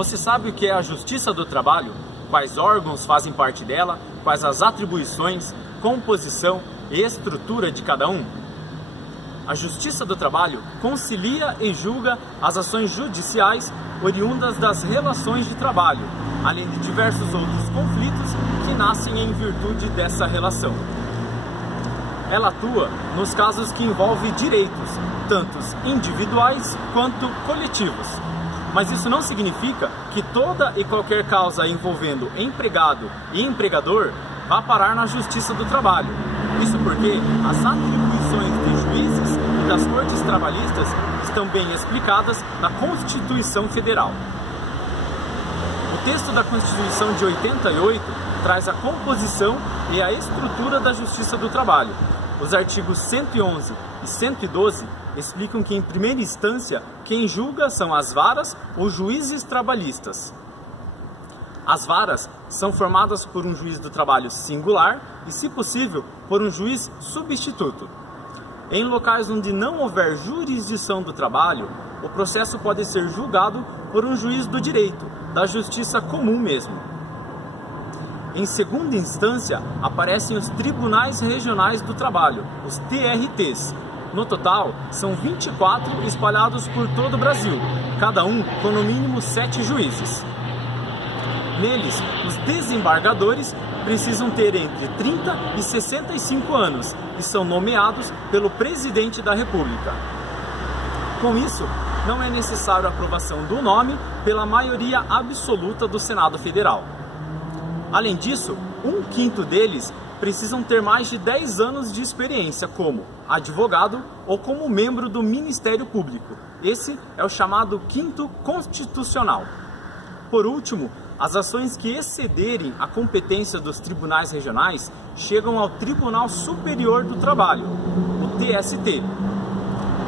Você sabe o que é a Justiça do Trabalho? Quais órgãos fazem parte dela? Quais as atribuições, composição e estrutura de cada um? A Justiça do Trabalho concilia e julga as ações judiciais oriundas das relações de trabalho, além de diversos outros conflitos que nascem em virtude dessa relação. Ela atua nos casos que envolvem direitos, tanto individuais quanto coletivos. Mas isso não significa que toda e qualquer causa envolvendo empregado e empregador vá parar na Justiça do Trabalho. Isso porque as atribuições de juízes e das cortes trabalhistas estão bem explicadas na Constituição Federal. O texto da Constituição de 88 traz a composição e a estrutura da Justiça do Trabalho. Os artigos 111 e 112 explicam que, em primeira instância, quem julga são as varas ou juízes trabalhistas. As varas são formadas por um juiz do trabalho singular e, se possível, por um juiz substituto. Em locais onde não houver jurisdição do trabalho, o processo pode ser julgado por um juiz do direito, da justiça comum mesmo. Em segunda instância, aparecem os Tribunais Regionais do Trabalho, os TRTs. No total, são 24 espalhados por todo o Brasil, cada um com no mínimo 7 juízes. Neles, os desembargadores precisam ter entre 30 e 65 anos e são nomeados pelo Presidente da República. Com isso, não é necessário a aprovação do nome pela maioria absoluta do Senado Federal. Além disso, 1/5 deles precisam ter mais de 10 anos de experiência como advogado ou como membro do Ministério Público. Esse é o chamado quinto constitucional. Por último, as ações que excederem a competência dos tribunais regionais chegam ao Tribunal Superior do Trabalho, o TST,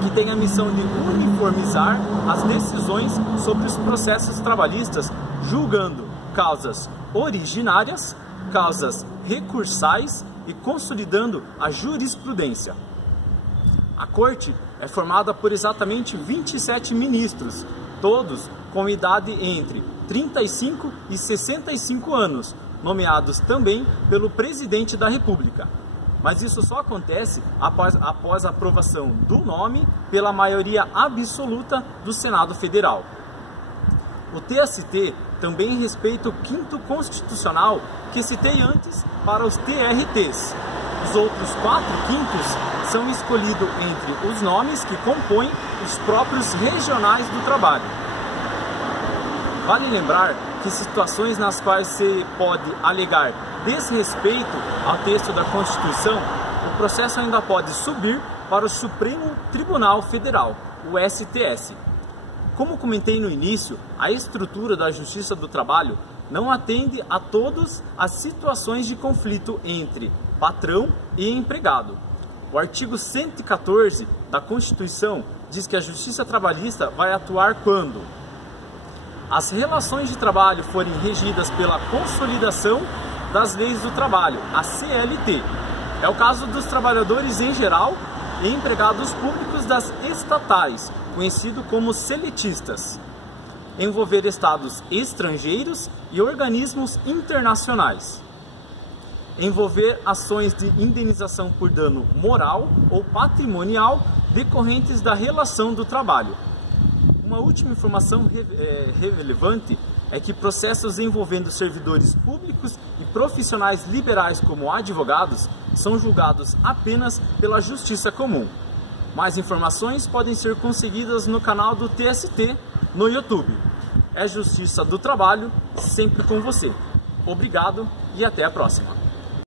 que tem a missão de uniformizar as decisões sobre os processos trabalhistas, julgando causas originárias, causas recursais e consolidando a jurisprudência. A Corte é formada por exatamente 27 ministros, todos com idade entre 35 e 65 anos, nomeados também pelo Presidente da República. Mas isso só acontece após a aprovação do nome pela maioria absoluta do Senado Federal. O TST também respeita o quinto constitucional que citei antes para os TRTs. Os outros 4/5 são escolhidos entre os nomes que compõem os próprios regionais do trabalho. Vale lembrar que situações nas quais se pode alegar desrespeito ao texto da Constituição, o processo ainda pode subir para o Supremo Tribunal Federal, o STF. Como comentei no início, a estrutura da Justiça do Trabalho não atende a todas as situações de conflito entre patrão e empregado. O artigo 114 da Constituição diz que a Justiça Trabalhista vai atuar quando as relações de trabalho forem regidas pela consolidação das leis do trabalho, a CLT. É o caso dos trabalhadores em geral e empregados públicos das estatais, conhecido como seletistas. Envolver estados estrangeiros e organismos internacionais. Envolver ações de indenização por dano moral ou patrimonial decorrentes da relação do trabalho. Uma última informação relevante é que processos envolvendo servidores públicos e profissionais liberais como advogados são julgados apenas pela Justiça Comum. Mais informações podem ser conseguidas no canal do TST no YouTube. É Justiça do Trabalho, sempre com você. Obrigado e até a próxima.